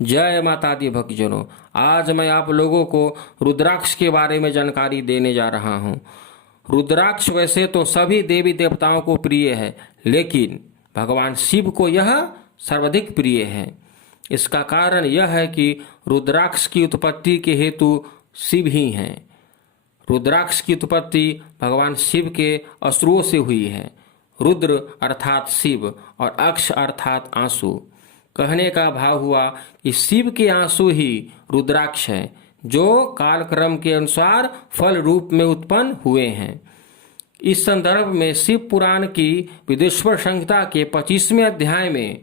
जय माता दी भक्तजनों। आज मैं आप लोगों को रुद्राक्ष के बारे में जानकारी देने जा रहा हूँ। रुद्राक्ष वैसे तो सभी देवी देवताओं को प्रिय है, लेकिन भगवान शिव को यह सर्वाधिक प्रिय है। इसका कारण यह है कि रुद्राक्ष की उत्पत्ति के हेतु शिव ही हैं। रुद्राक्ष की उत्पत्ति भगवान शिव के अश्रुओं से हुई है। रुद्र अर्थात शिव और अक्ष अर्थात आंसू। कहने का भाव हुआ कि शिव के आंसू ही रुद्राक्ष हैं, जो कालक्रम के अनुसार फल रूप में उत्पन्न हुए हैं। इस संदर्भ में शिव पुराण की विदेश्वर संहिता के 25वें अध्याय में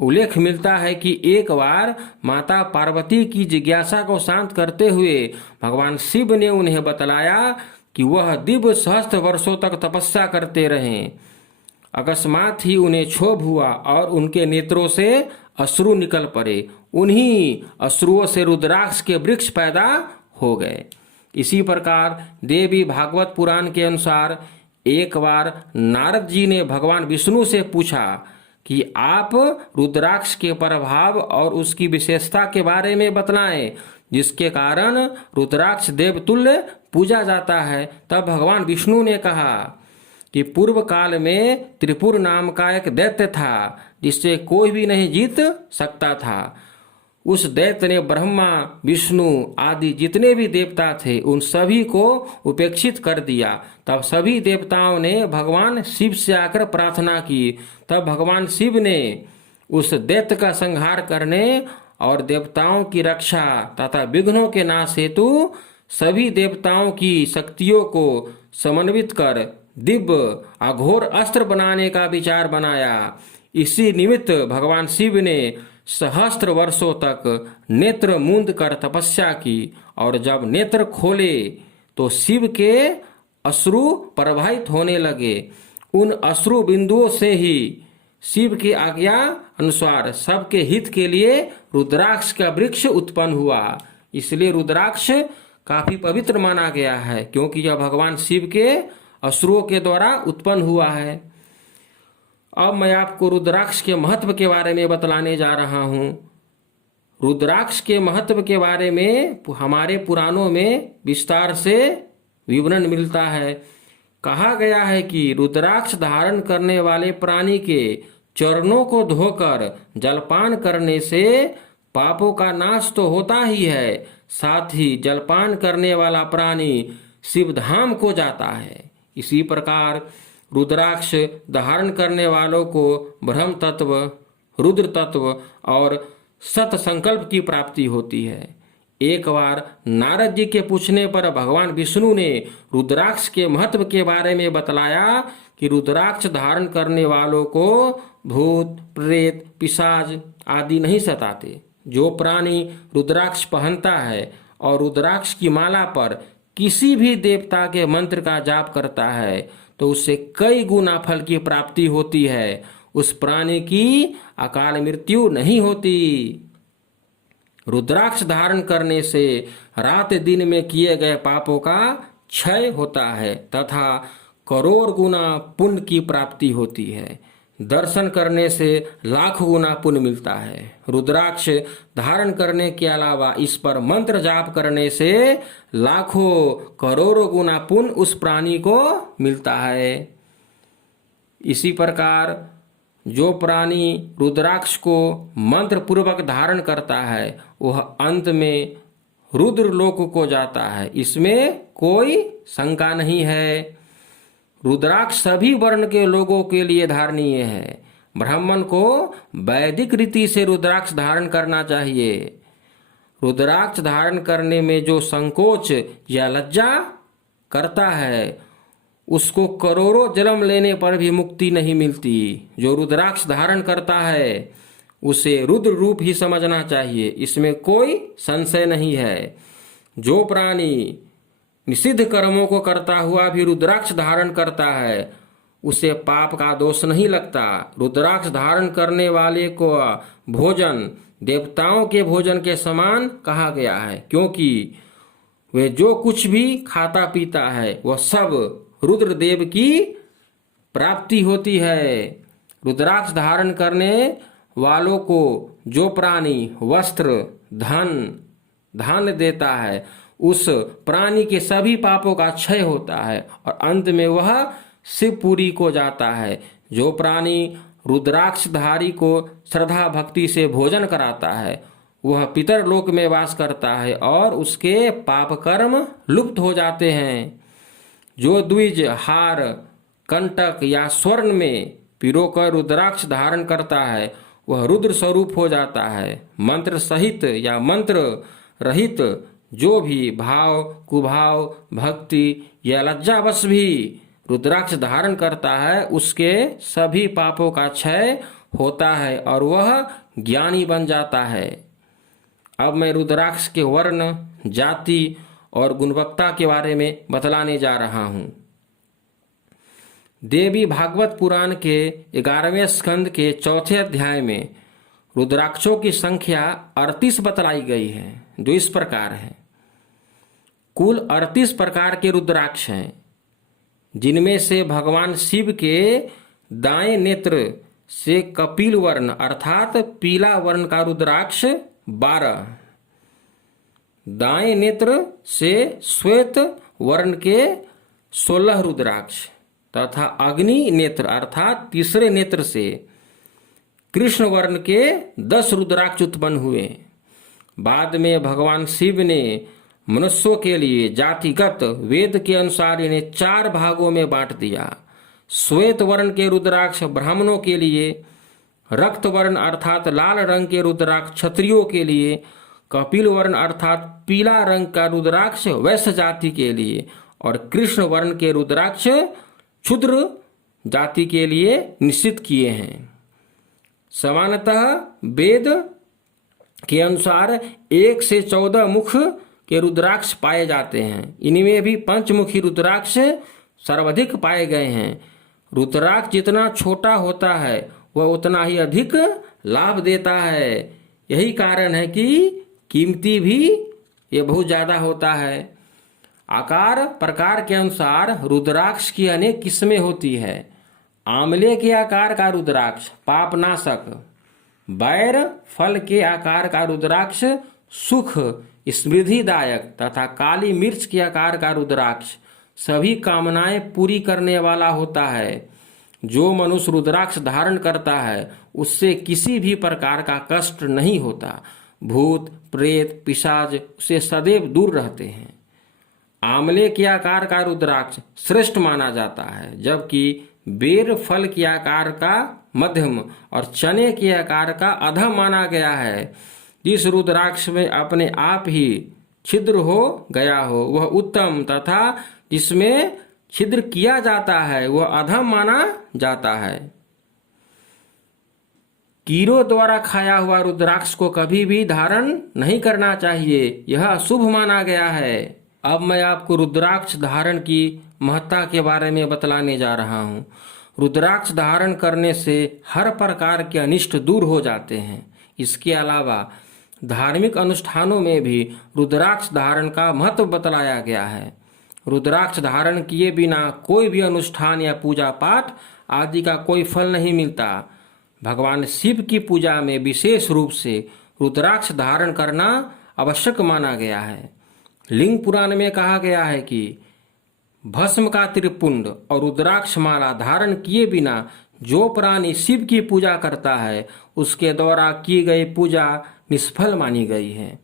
उल्लेख मिलता है कि एक बार माता पार्वती की जिज्ञासा को शांत करते हुए भगवान शिव ने उन्हें बतलाया कि वह दिव्य सहस्त्र वर्षों तक तपस्या करते रहें। अकस्मात ही उन्हें क्षोभ हुआ और उनके नेत्रों से अश्रु निकल पड़े। उन्हीं अश्रुओं से रुद्राक्ष के वृक्ष पैदा हो गए। इसी प्रकार देवी भागवत पुराण के अनुसार एक बार नारद जी ने भगवान विष्णु से पूछा कि आप रुद्राक्ष के प्रभाव और उसकी विशेषता के बारे में बतलाएं, जिसके कारण रुद्राक्ष देवतुल्य पूजा जाता है। तब भगवान विष्णु ने कहा कि पूर्व काल में त्रिपुर नाम का एक दैत्य था, जिससे कोई भी नहीं जीत सकता था। उस दैत्य ने ब्रह्मा विष्णु आदि जितने भी देवता थे उन सभी को उपेक्षित कर दिया। तब सभी देवताओं ने भगवान शिव से आकर प्रार्थना की। तब भगवान शिव ने उस दैत्य का संहार करने और देवताओं की रक्षा तथा विघ्नों के नाश हेतु सभी देवताओं की शक्तियों को समन्वित कर दिव्य अघोर अस्त्र बनाने का विचार बनाया। इसी निमित्त भगवान शिव ने सहस्त्र वर्षों तक नेत्र मूंद कर तपस्या की, और जब नेत्र खोले तो शिव के अश्रु प्रवाहित होने लगे। उन अश्रु बिंदुओं से ही शिव की आज्ञा अनुसार सबके हित के लिए रुद्राक्ष का वृक्ष उत्पन्न हुआ। इसलिए रुद्राक्ष काफी पवित्र माना गया है, क्योंकि यह भगवान शिव के अश्रुओं के द्वारा उत्पन्न हुआ है। अब मैं आपको रुद्राक्ष के महत्व के बारे में बतलाने जा रहा हूँ। रुद्राक्ष के महत्व के बारे में हमारे पुराणों में विस्तार से विवरण मिलता है। कहा गया है कि रुद्राक्ष धारण करने वाले प्राणी के चरणों को धोकर जलपान करने से पापों का नाश तो होता ही है, साथ ही जलपान करने वाला प्राणी शिवधाम को जाता है। इसी प्रकार रुद्राक्ष धारण करने वालों को ब्रह्म तत्व, रुद्र तत्व और सत संकल्प की प्राप्ति होती है। एक बार नारद जी के पूछने पर भगवान विष्णु ने रुद्राक्ष के महत्व के बारे में बतलाया कि रुद्राक्ष धारण करने वालों को भूत, प्रेत, पिशाच आदि नहीं सताते। जो प्राणी रुद्राक्ष पहनता है और रुद्राक्ष की माला पर किसी भी देवता के मंत्र का जाप करता है तो उससे कई गुना फल की प्राप्ति होती है। उस प्राणी की अकाल मृत्यु नहीं होती। रुद्राक्ष धारण करने से रात दिन में किए गए पापों का क्षय होता है तथा करोड़ गुना पुण्य की प्राप्ति होती है। दर्शन करने से लाखों गुना पुण्य मिलता है। रुद्राक्ष धारण करने के अलावा इस पर मंत्र जाप करने से लाखों करोड़ों गुना पुण्य उस प्राणी को मिलता है। इसी प्रकार जो प्राणी रुद्राक्ष को मंत्र पूर्वक धारण करता है वह अंत में रुद्र लोक को जाता है, इसमें कोई शंका नहीं है। रुद्राक्ष सभी वर्ण के लोगों के लिए धारणीय है। ब्राह्मण को वैदिक रीति से रुद्राक्ष धारण करना चाहिए। रुद्राक्ष धारण करने में जो संकोच या लज्जा करता है उसको करोड़ों जन्म लेने पर भी मुक्ति नहीं मिलती। जो रुद्राक्ष धारण करता है उसे रुद्र रूप ही समझना चाहिए, इसमें कोई संशय नहीं है। जो प्राणी निषिद्ध कर्मों को करता हुआ भी रुद्राक्ष धारण करता है उसे पाप का दोष नहीं लगता। रुद्राक्ष धारण करने वाले को भोजन देवताओं के भोजन के समान कहा गया है, क्योंकि वे जो कुछ भी खाता पीता है वह सब रुद्रदेव की प्राप्ति होती है। रुद्राक्ष धारण करने वालों को जो प्राणी वस्त्र धन धान्य देता है उस प्राणी के सभी पापों का क्षय होता है और अंत में वह शिवपुरी को जाता है। जो प्राणी रुद्राक्षधारी को श्रद्धा भक्ति से भोजन कराता है वह पितर लोक में वास करता है और उसके पाप कर्म लुप्त हो जाते हैं। जो द्विज हार कंटक या स्वर्ण में पिरोकर रुद्राक्ष धारण करता है वह रुद्र स्वरूप हो जाता है। मंत्र सहित या मंत्र रहित जो भी भाव कुभाव भक्ति या लज्जावश भी रुद्राक्ष धारण करता है उसके सभी पापों का क्षय होता है और वह ज्ञानी बन जाता है। अब मैं रुद्राक्ष के वर्ण जाति और गुणवत्ता के बारे में बतलाने जा रहा हूँ। देवी भागवत पुराण के 11वें स्कंद के 4थे अध्याय में रुद्राक्षों की संख्या 38 बतलाई गई है, जो इस प्रकार है। कुल 38 प्रकार के रुद्राक्ष हैं, जिनमें से भगवान शिव के दाएं नेत्र से कपिल वर्ण अर्थात पीला वर्ण का रुद्राक्ष 12, दाएं नेत्र से श्वेत वर्ण के 16 रुद्राक्ष तथा अग्नि नेत्र अर्थात तीसरे नेत्र से कृष्ण वर्ण के 10 रुद्राक्ष उत्पन्न हुए। बाद में भगवान शिव ने मनुष्यों के लिए जातिगत वेद के अनुसार इन्हें 4 भागों में बांट दिया। श्वेत वर्ण के रुद्राक्ष ब्राह्मणों के लिए, रक्त वर्ण अर्थात लाल रंग के रुद्राक्ष क्षत्रियों के लिए, कपिल वर्ण अर्थात पीला रंग का रुद्राक्ष वैश्य जाति के लिए और कृष्ण वर्ण के रुद्राक्ष क्षुद्र जाति के लिए निश्चित किए हैं। सामान्यतः वेद के अनुसार 1 से 14 मुख के रुद्राक्ष पाए जाते हैं। इनमें भी पंचमुखी रुद्राक्ष सर्वाधिक पाए गए हैं। रुद्राक्ष जितना छोटा होता है वह उतना ही अधिक लाभ देता है। यही कारण है कि कीमती भी ये बहुत ज़्यादा होता है। आकार प्रकार के अनुसार रुद्राक्ष की अनेक किस्में होती है। आंवले के आकार का रुद्राक्ष पापनाशक, बैर फल के आकार का रुद्राक्ष सुख समृद्धिदायक तथा काली मिर्च के आकार का रुद्राक्ष सभी कामनाएं पूरी करने वाला होता है। जो मनुष्य रुद्राक्ष धारण करता है उससे किसी भी प्रकार का कष्ट नहीं होता। भूत प्रेत पिशाच उससे सदैव दूर रहते हैं। आंवले के आकार का रुद्राक्ष श्रेष्ठ माना जाता है, जबकि बेर फल के आकार का मध्यम और चने के आकार का अधम माना गया है। जिस रुद्राक्ष में अपने आप ही छिद्र हो गया हो वह उत्तम तथा जिसमें छिद्र किया जाता है वह अधम माना जाता है। कीड़ों द्वारा खाया हुआ रुद्राक्ष को कभी भी धारण नहीं करना चाहिए, यह अशुभ माना गया है। अब मैं आपको रुद्राक्ष धारण की महत्ता के बारे में बतलाने जा रहा हूँ। रुद्राक्ष धारण करने से हर प्रकार के अनिष्ट दूर हो जाते हैं। इसके अलावा धार्मिक अनुष्ठानों में भी रुद्राक्ष धारण का महत्व बतलाया गया है। रुद्राक्ष धारण किए बिना कोई भी अनुष्ठान या पूजा पाठ आदि का कोई फल नहीं मिलता। भगवान शिव की पूजा में विशेष रूप से रुद्राक्ष धारण करना आवश्यक माना गया है। लिंग पुराण में कहा गया है कि भस्म का त्रिपुंड और रुद्राक्ष माला धारण किए बिना जो प्राणी शिव की पूजा करता है उसके द्वारा की गई पूजा निष्फल मानी गई है।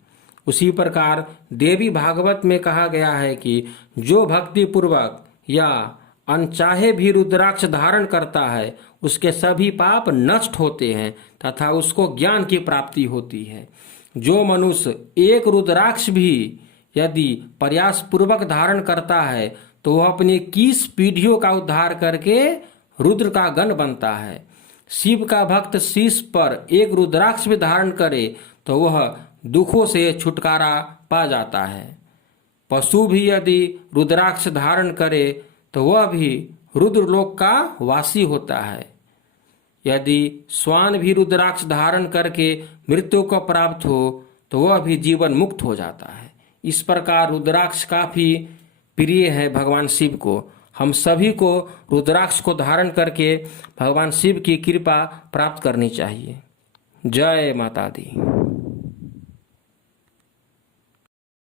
उसी प्रकार देवी भागवत में कहा गया है कि जो भक्ति पूर्वक या अनचाहे भी रुद्राक्ष धारण करता है उसके सभी पाप नष्ट होते हैं तथा उसको ज्ञान की प्राप्ति होती है। जो मनुष्य एक रुद्राक्ष भी यदि प्रयास पूर्वक धारण करता है तो वह अपनी 21 पीढ़ियों का उद्धार करके रुद्र का गण बनता है। शिव का भक्त शीश पर एक रुद्राक्ष भी धारण करे तो वह दुखों से छुटकारा पा जाता है। पशु भी यदि रुद्राक्ष धारण करे तो वह भी रुद्रलोक का वासी होता है। यदि श्वान भी रुद्राक्ष धारण करके मृत्यु को प्राप्त हो तो वह भी जीवन मुक्त हो जाता है। इस प्रकार रुद्राक्ष काफी प्रिय है भगवान शिव को। हम सभी को रुद्राक्ष को धारण करके भगवान शिव की कृपा प्राप्त करनी चाहिए। जय माता दी।